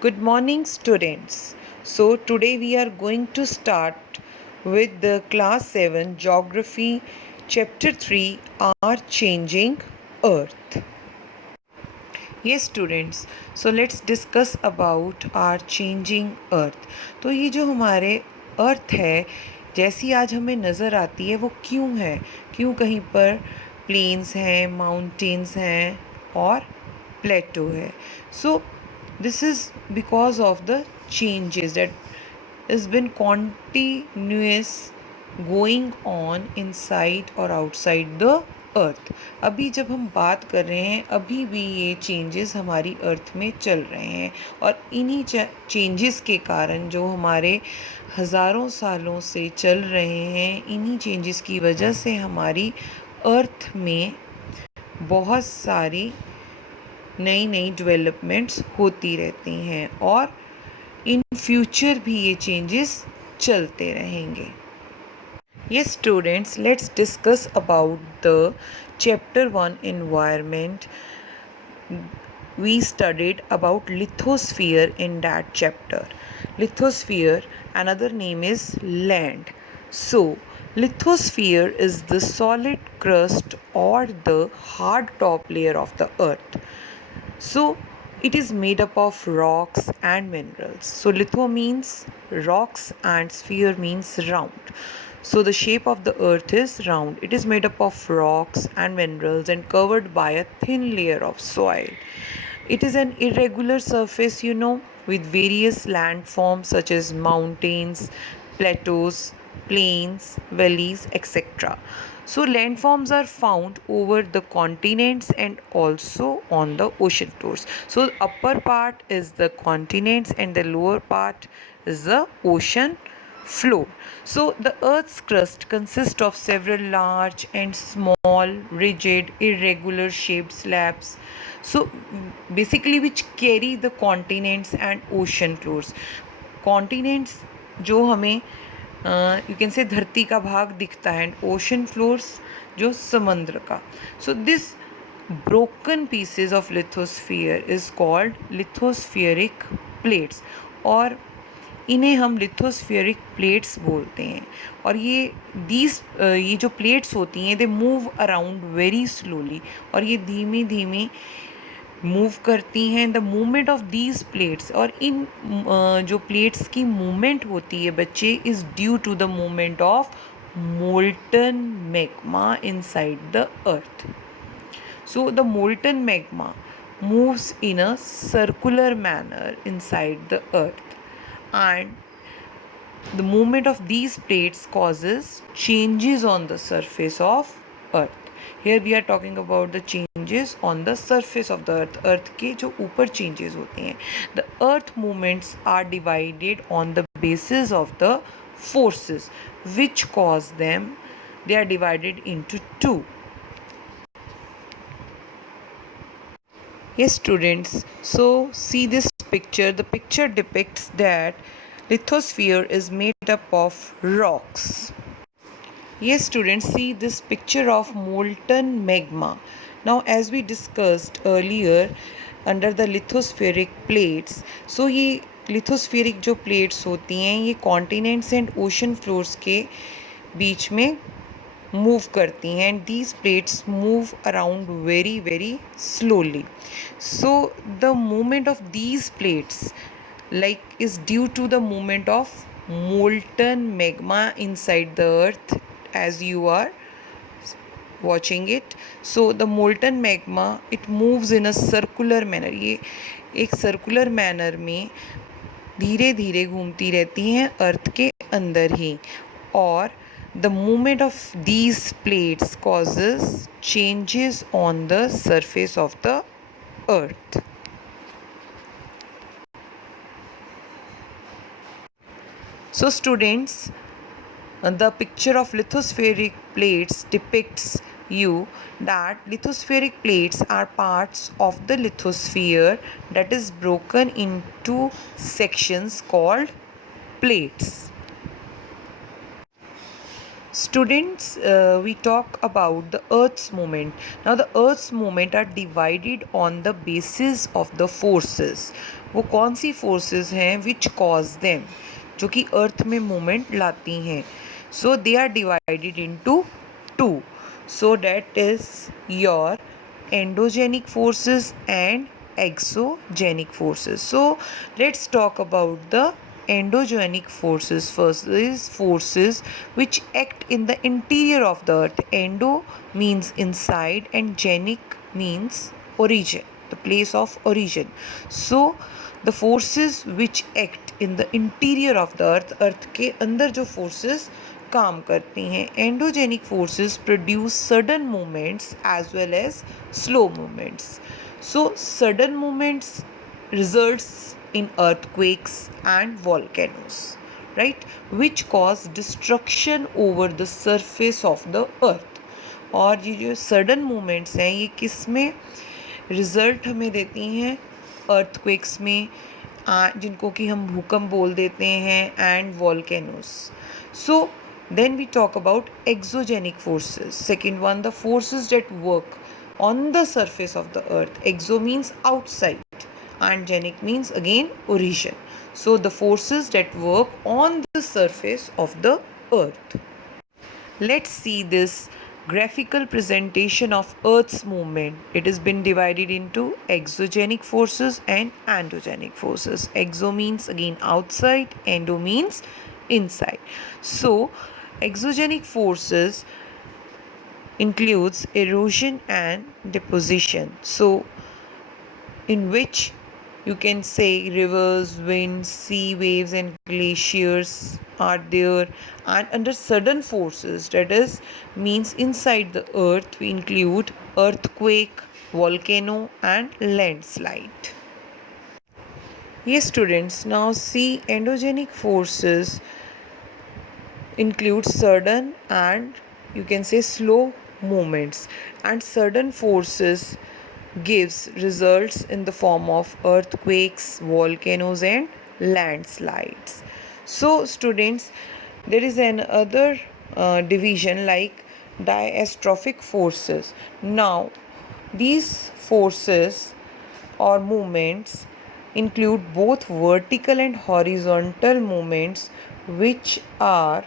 Good morning, students. So, today we are going to start with the class 7 geography chapter 3 Our Changing Earth. Yes, students. So, let's discuss about our changing earth. तो ये जो हमारे अर्थ है जैसी आज हमें नज़र आती है वो क्यों है, क्यों कहीं पर प्लेन्स हैं, माउंटेन्स हैं और प्लेटो है. सो this is because of the changes that has been continuous going on inside or outside the अर्थ. अभी जब हम बात कर रहे हैं अभी भी ये चेंजेस हमारी अर्थ में चल रहे हैं और इन्हीं चेंजेस के कारण जो हमारे हज़ारों सालों से चल रहे हैं इन्हीं चेंजेस की वजह से हमारी अर्थ में बहुत सारी नई नई डेवलपमेंट्स होती रहती हैं और इन फ्यूचर भी ये चेंजेस चलते रहेंगे. Yes, students, let's discuss about the chapter 1 environment. We studied about lithosphere in that chapter. Lithosphere, another name is land. So, lithosphere is the solid crust or the hard top layer of the earth. So, it is made up of rocks and minerals. So, litho means rocks and sphere means round. So, the shape of the earth is round. It is made up of rocks and minerals and covered by a thin layer of soil. It is an irregular surface, with various landforms such as mountains, plateaus, plains, valleys, etc. So, landforms are found over the continents and also on the ocean floors. So, the upper part is the continents and the lower part is the ocean floor. So, the Earth's crust consists of several large and small, rigid, irregular shaped slabs. So, basically, which carry the continents and ocean floors. Continents जो हमें you can say धरती का भाग दिखता है and ocean floors जो समुद्र का. So this broken pieces of lithosphere is called lithospheric plates और इन्हें हम लिथोस्फीयरिक प्लेट्स बोलते हैं. और ये जो प्लेट्स होती हैं they move around very slowly और ये धीमी धीमी मूव करती हैं. The movement of these plates और इन जो प्लेट्स की मूवमेंट होती है बच्चे is due to the movement of molten magma inside the earth. So the molten magma moves in a circular manner inside the earth and the movement of these plates causes changes on the surface of earth. Here we are talking about the changes on the surface of the earth. earth के जो ऊपर changes होते हैं. The earth movements are divided on the basis of the forces which cause them. They are divided into two. Yes, students. So see this picture. The picture depicts that lithosphere is made up of rocks. Yes, students, see this picture of molten magma. Now, as we discussed earlier, under the lithospheric plates, so ये lithospheric जो plates होती हैं ये continents and ocean floors के बीच में move करती हैं and these plates move around very very slowly. So the movement of these plates like is due to the movement of molten magma inside the earth as you are watching it. So the molten magma it moves in a circular manner. ये एक circular manner में धीरे धीरे घूमती रहती हैं अर्थ के अंदर ही और the movement of these plates causes changes on the surface of the earth. So students, the picture of lithospheric plates depicts you that lithospheric plates are parts of the lithosphere that is broken into sections called plates. Students, we talk about the Earth's movement. Now, the Earth's movement are divided on the basis of the forces. वो कौन सी forces हैं which cause them, जो कि Earth में movement लाती हैं. So they are divided into two. So that is your endogenic forces and exogenic forces. So let's talk about the endogenic forces first. Is forces which act in the interior of the earth. Endo means inside and genic means origin, the place of origin. So the forces which act in the interior of the earth के अंदर जो forces काम करती हैं. Endogenic forces produce sudden movements as well as slow movements. So sudden movements results in earthquakes and volcanoes, right, which cause destruction over the surface of the earth. और ये जो sudden movements हैं ये किस में रिजल्ट हमें देती हैं? अर्थक्वेक्स में, जिनको कि हम भूकंप बोल देते हैं, and volcanoes. So then we talk about exogenic forces. Second one, the forces that work on the surface of the earth. Exo means outside and genic means again origin. So the forces that work on the surface of the earth. Let's see this graphical presentation of earth's movement. It has been divided into exogenic forces and endogenic forces. Exo means again outside, endo means inside. So exogenic forces includes erosion and deposition. So in which you can say rivers, winds, sea waves and glaciers are there. And under sudden forces, that is means inside the earth, we include earthquake, volcano and landslide. Yes students, now see endogenic forces include sudden and you can say slow movements, and sudden forces gives results in the form of earthquakes, volcanoes and landslides. So students, there is another division like diastrophic forces. Now these forces or movements include both vertical and horizontal movements which are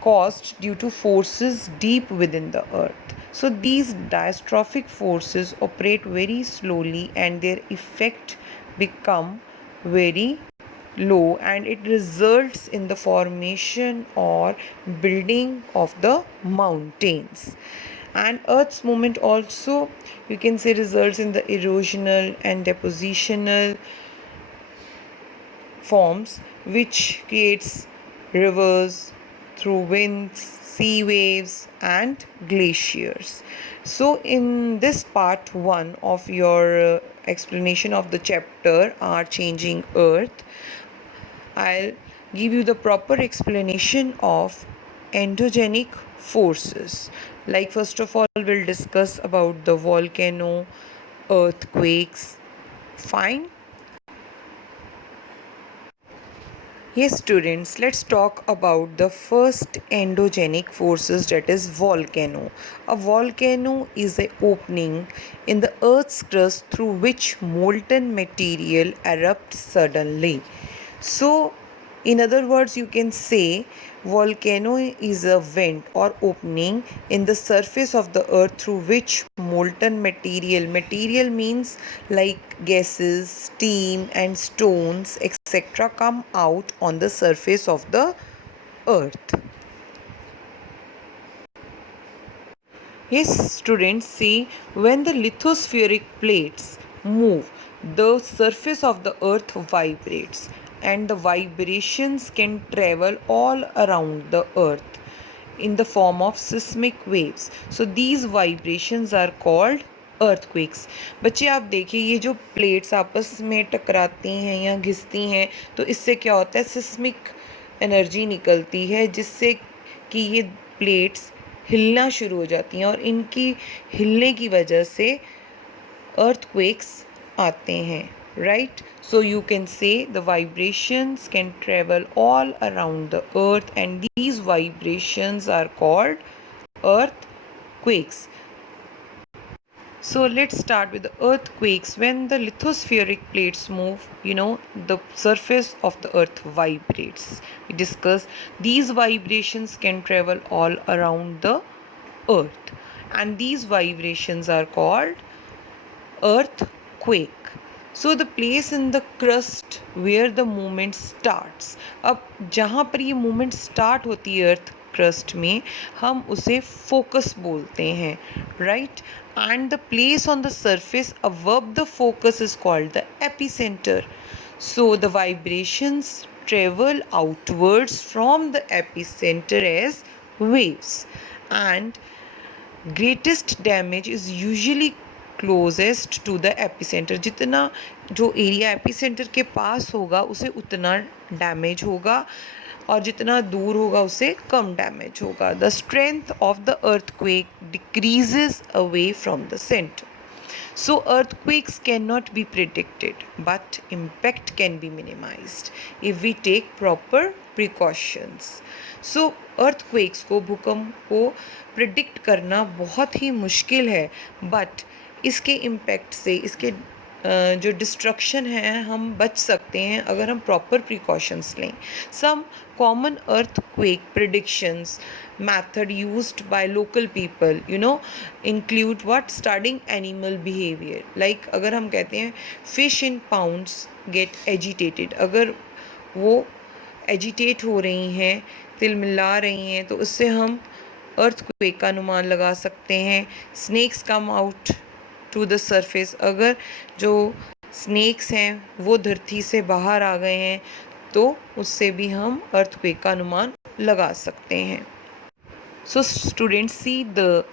caused due to forces deep within the earth. So these diastrophic forces operate very slowly and their effect become very low, and it results in the formation or building of the mountains. And earth's movement also you can say results in the erosional and depositional forms which creates rivers through winds, sea waves and glaciers. So in this part 1 of your explanation of the chapter Our Changing Earth, I'll give you the proper explanation of endogenic forces. Like first of all we'll discuss about the volcano, earthquakes. Fine. Yes students, let's talk about the first endogenic forces, that is volcano. A volcano is an opening in the earth's crust through which molten material erupts suddenly. So in other words you can say volcano is a vent or opening in the surface of the earth through which molten material means like gases, steam and stones etc. come out on the surface of the earth. Yes students, see, when the lithospheric plates move, the surface of the earth vibrates, and the vibrations can travel all around the earth in the form of seismic waves. So these vibrations are called earthquakes. बच्चे आप देखिए ये जो plates आपस में टकराती हैं या घिसती हैं तो इससे क्या होता है, सिस्मिक एनर्जी निकलती है जिससे कि ये प्लेट्स हिलना शुरू हो जाती हैं और इनकी हिलने की वजह से अर्थक्वेक्स आते हैं. right? So you can say the vibrations can travel all around the earth, and these vibrations are called earthquakes. So let's start with the earthquakes. When the lithospheric plates move, the surface of the earth vibrates. We discuss these vibrations can travel all around the earth, and these vibrations are called earthquake. So the place in the crust where the movement starts, अब जहाँ पर ये movement start होती है अर्थ crust में, हम उसे focus बोलते हैं, right? And the place on the surface above the focus is called the epicenter. So the vibrations travel outwards from the epicenter as waves, and greatest damage is usually closest to the epicentre. जितना जो area epicentre के पास होगा उसे उतना damage होगा, और जितना दूर होगा उसे कम डैमेज होगा. The strength of the earthquake decreases away from the centre. So earthquakes cannot be predicted, but impact can be minimized if we take proper precautions. So earthquakes को, भूकंप को प्रिडिक्ट करना बहुत ही मुश्किल है, बट इसके इम्पैक्ट से, इसके जो डिस्ट्रक्शन है, हम बच सकते हैं अगर हम प्रॉपर प्रिकॉशंस लें. Some common earthquake predictions method used by local people include what? Studying animal behavior. Like अगर हम कहते हैं fish in ponds get agitated, अगर वो एजिटेट हो रही हैं, तिलमिला रही हैं, तो उससे हम earthquake का अनुमान लगा सकते हैं. snakes come out to the surface, अगर जो स्नेक्स हैं वो धरती से बाहर आ गए हैं तो उससे भी हम earthquake का अनुमान लगा सकते हैं. So students, see the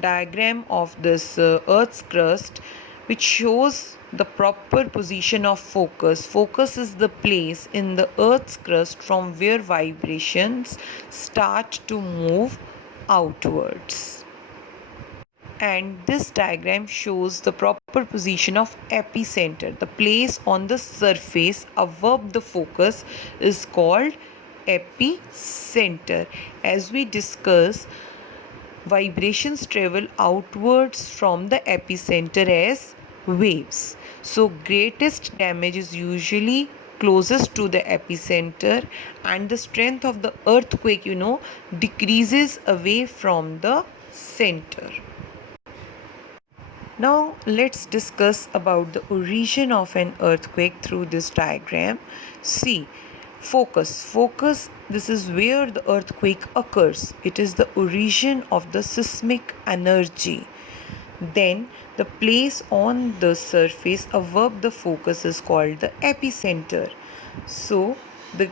diagram of this earth's crust, which shows the proper position of focus. Focus is the place in the earth's crust from where vibrations start to move outwards. And this diagram shows the proper position of epicenter. The place on the surface above the focus is called epicenter. As we discuss, vibrations travel outwards from the epicenter as waves. So greatest damage is usually closest to the epicenter, and the strength of the earthquake decreases away from the center. Now let's discuss about the origin of an earthquake through this diagram. See, focus, this is where the earthquake occurs. It is the origin of the seismic energy. Then the place on the surface above the focus is called the epicenter. So the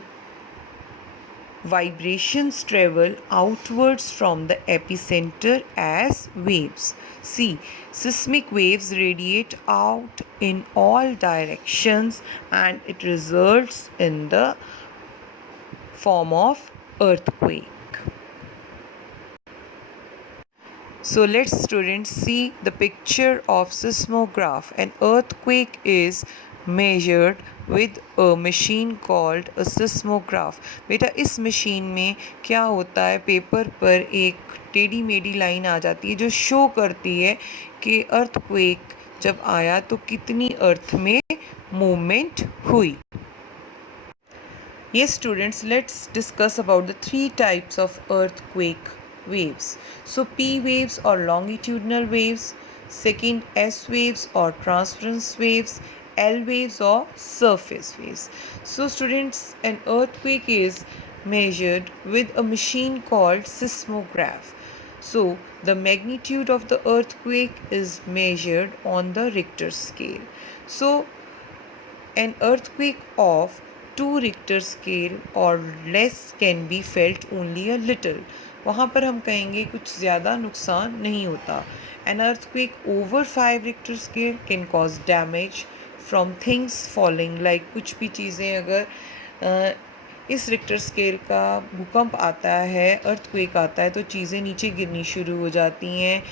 vibrations travel outwards from the epicenter as waves. See, seismic waves radiate out in all directions, and it results in the form of earthquake. So let's students see the picture of seismograph. An earthquake is measured with a machine called a seismograph. बेटा इस machine में क्या होता है, paper पर एक टेढ़ी मेढ़ी line आ जाती है जो शो करती है कि अर्थक्वेक जब आया तो कितनी अर्थ में मूवमेंट हुई. Yes students, let's discuss about the three types of earthquake waves. So P waves or longitudinal waves, second S waves or transverse waves, L waves or surface waves. So students, an earthquake is measured with a machine called seismograph. So the magnitude of the earthquake is measured on the Richter scale. So an earthquake of 2 Richter scale or less can be felt only a little. वहाँ पर हम कहेंगे कुछ ज़्यादा नुकसान नहीं होता. An earthquake over 5 Richter scale can cause damage from things falling, like कुछ भी चीज़ें अगर इस रिक्टर स्केल का भूकंप आता है, अर्थक्वेक आता है, तो चीज़ें नीचे गिरनी शुरू हो जाती हैं.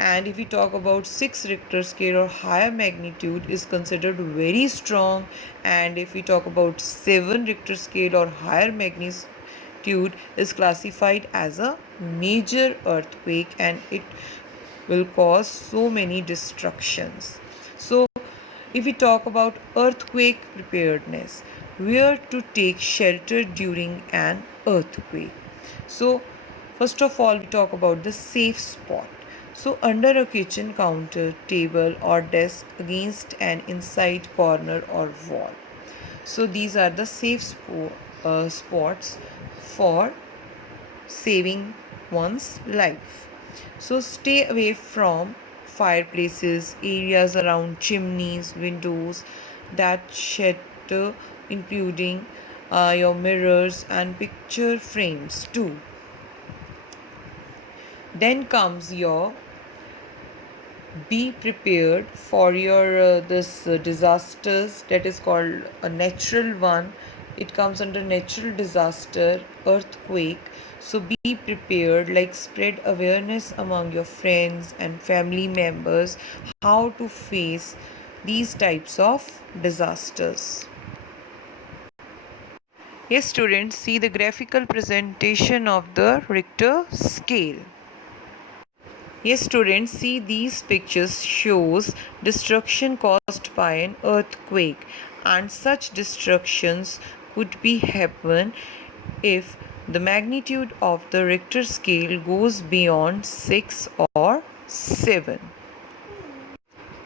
And if we talk about 6 Richter scale or higher magnitude is considered very strong, and if we talk about 7 Richter scale or higher magnitude is classified as a major earthquake, and it will cause so many destructions. So if we talk about earthquake preparedness, where to take shelter during an earthquake. So first of all, we talk about the safe spot. So under a kitchen counter, table or desk, against an inside corner or wall. So these are the safe spots for saving one's life. So stay away from fireplaces, areas around chimneys, windows that shatter, including your mirrors and picture frames too. Then comes your be prepared for your this disasters, that is called a natural one. It comes under natural disaster, earthquake. So be prepared, like spread awareness among your friends and family members how to face these types of disasters. Yes, students, see the graphical presentation of the Richter scale. Yes, students, see these pictures shows destruction caused by an earthquake, and such destructions could be happen if the magnitude of the Richter scale goes beyond 6 or 7.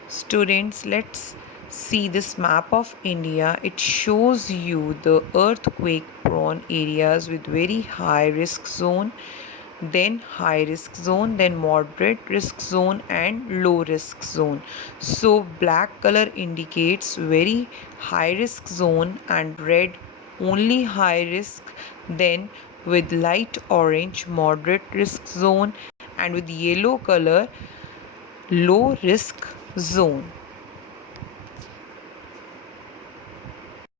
Students, let's see this map of India. It shows you the earthquake prone areas with very high risk zone, then high risk zone, then moderate risk zone and low risk zone. So black color indicates very high risk zone and red only high risk, then with light orange moderate risk zone, and with yellow color low risk zone.